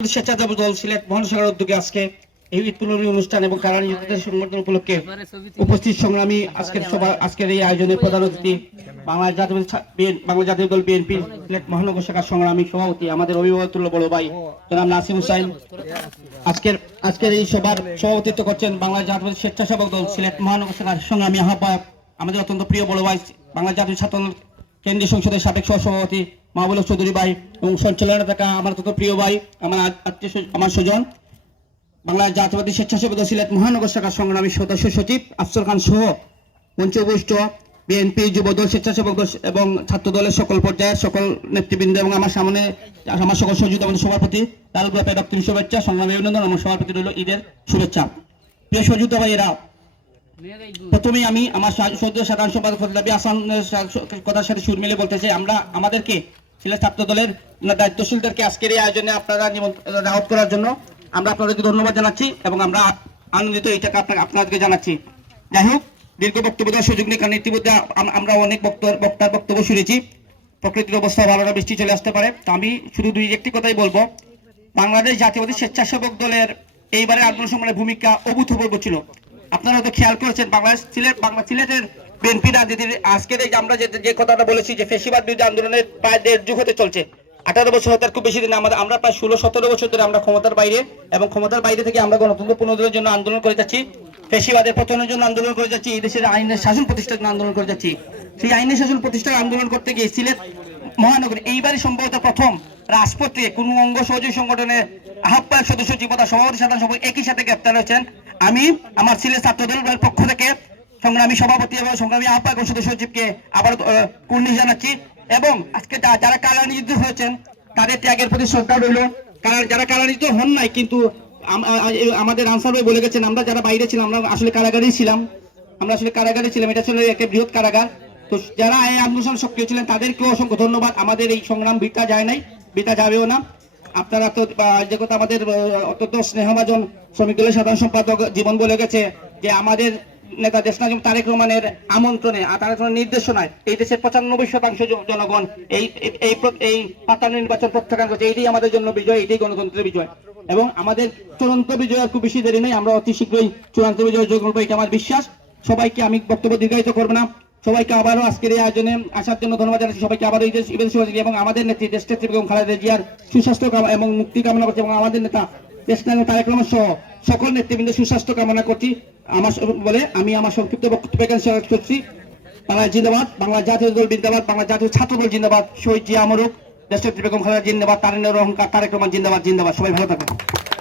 স্বেচ্ছাসেবক দল সিলেট মহানগর উদ্যোগে আজকে এই ঈদ পুনর্বী অনুষ্ঠান এবং কারা নিযুক্তদের সংবর্ধনা উপলক্ষে উপস্থিত সংগ্রামী আজকের এই আয়োজনের প্রধান অতিথি বাংলা জাতীয় দল বিএনপি সিলেট মহানগর শাখার সংগ্রামী সভাপতি আমাদের অভিভাবক তুল্য বড় ভাই জনাব নাসিম হুসাইন। আজকের এই সভার সভাপতিত্ব করছেন বাংলা জাতীয় স্বেচ্ছাসেবক দল সিলেট মহানগর শাখার সংগ্রামী আহ্বায়ক আমাদের অত্যন্ত প্রিয় বড় ভাই বাংলা জাতীয় ছাত্র কেন্দ্রীয় সংসদের সাবেক সহসভাপতি মাহবুব চৌধুরী ভাই এবং সঞ্চালনা থাকা আমার তত প্রিয় ভাই আমার স্বজন বাংলা জাতীয়বাদী স্বেচ্ছাসেবক দল সিলেট মহানগর শাখার সংগ্রামী সদস্য সচিব আফসর খান সহ মঞ্চে উপবিষ্ট বিএনপি যুবদল স্বেচ্ছাসেবক দল এবং ছাত্র দলের সকল পর্যায়ের সকল নেতৃবৃন্দ এবং আমার সামনে আমার সকল সহযোগিতা আমাদের সভাপতি তারক ব্যাপারে ডক্টর শুভেচ্ছা সংগ্রামী অভিনন্দন। আমার সভাপতি রইল ঈদের শুভেচ্ছা। প্রিয় সহযোগিতা ভাইয়েরা, প্রথমেই আমি আমার সাধারণ সম্পাদক কথার সাথে সুর মিলে বলতে চাই, আমাদেরকে সিলেট ছাত্র দলের দায়িত্বশীলদেরকে আজকের এই আয়োজনে আপনারা দাওয়াত করার জন্য আমরা আপনাদেরকে ধন্যবাদ জানাচ্ছি এবং আমরা আনন্দিত এইটাকে আপনাদেরকে জানাচ্ছি। যাই হোক, দীর্ঘ বক্তব্য দেওয়ার সুযোগ নেই, কারণ ইতিমধ্যে আমরা অনেক বক্তার বক্তব্য শুনেছি। প্রকৃতির অবস্থা ভালো না, বৃষ্টি চলে আসতে পারে। তো আমি শুধু একটি কথাই বলবো, বাংলাদেশ জাতীয়বাদী স্বেচ্ছাসেবক দলের এইবারে আন্দোলন সংগ্রামের ভূমিকা অভূতপূর্ব ছিল। আপনারা হয়তো খেয়াল করেছেন, সিলেটের বিএনপি রাজনীতির আজকের এই আমরা যে কথাটা বলেছি যে ফ্যাসিবাদ বিরোধী আন্দোলনের প্রায় 1.5 যুগ হতে চলছে। 18 বছর হতে খুব বেশি দিন আমরা প্রায় 16-17 বছর ধরে আমরা ক্ষমতার বাইরে এবং ক্ষমতার বাইরে থেকে আমরা গণতন্ত্র পুনরুদ্ধারের জন্য আন্দোলন করে যাচ্ছি, ফ্যাসিবাদের পতনের জন্য আন্দোলন করে যাচ্ছি, এই দেশের আইনের শাসন প্রতিষ্ঠার জন্য আন্দোলন করে যাচ্ছি। সেই আইনের শাসন প্রতিষ্ঠার আন্দোলন করতে গিয়ে সিলেট মহানগরী এইবারই সম্ভবত প্রথম রাজপথে কোনো অঙ্গ সহযোগী সংগঠনের আহ্বায়ক সদস্য জীবতা সভাপতি সাধারণ সভাপতি একই সাথে গ্রেপ্তার হয়েছেন। আমি আমার সিলেট ছাত্র দলের পক্ষ থেকে সংগ্রামী সভাপতি এবং সংগ্রামী আহ্বায়ক সদস্য সচিবকে আবার কুর্নিশ জানাচ্ছি এবং আজকে যারা কারা নিযুক্ত হয়েছেন তাদের ত্যাগের প্রতি শ্রদ্ধা রইল। যারা কারা নিযুক্ত হন নাই, কিন্তু আমাদের আনসার ভাই বলে গেছেন, আমরা যারা বাইরে ছিলাম আমরা আসলে কারাগারেই ছিলাম, এটা ছিল একটা বৃহৎ কারাগার। তো যারা এই আন্দোলন সক্রিয় ছিলেন তাদেরকেও অসংখ্য ধন্যবাদ। আমাদের এই সংগ্রাম বৃথা যায় নাই, বৃথা যাবেও না। আপনারা তো যে কথা আমাদের অত্যন্ত স্নেহভাজন শ্রমিক দলের সাধারণ সম্পাদক জীবন বলে গেছে যে আমাদের নেতা দেশনায়ক তারেক রহমানের আমন্ত্রণে তারেক রহমানের নির্দেশনায় এই দেশের 95% জনগণ এই পাতানো নির্বাচন প্রত্যাখ্যান করছে। এইটাই আমাদের জন্য বিজয়, এইটাই গণতন্ত্রের বিজয় এবং আমাদের চূড়ান্ত বিজয় আর খুব বেশি দেরি নেই। আমরা অতি শীঘ্রই চূড়ান্ত বিজয় অর্জন করবো, এটা আমার বিশ্বাস। সবাইকে আমি বক্তব্য দীর্ঘায়িত করবো না, সবাইকে আবারও আজকের এই আয়োজনে আসার জন্য ধন্যবাদ জানাচ্ছি। সবাইকে আবারও এবং আমাদের নেত্রী দেশনেত্রী বেগম খালেদা জিয়ার সুস্বাস্থ্য এবং মুক্তি কামনা করছি এবং আমাদের নেতা দেশনায়ক তারেক রহমান সহ সকল নেতৃবৃন্দের সুস্বাস্থ্য কামনা করছি। আমি আমার সংক্ষিপ্ত বক্তব্য শেষ করছি। বাংলা জিন্দাবাদ, বাংলা জাতীয় দল জিন্দাবাদ, বাংলা জাতীয় ছাত্র দল জিন্দাবাদ, শহীদ জিয়া অমর হোক, দেশনেত্রী বেগম খালেদা জিন্দাবাদ, তারেক রহমান জিন্দাবাদ। সবাই ভালো থাকবেন।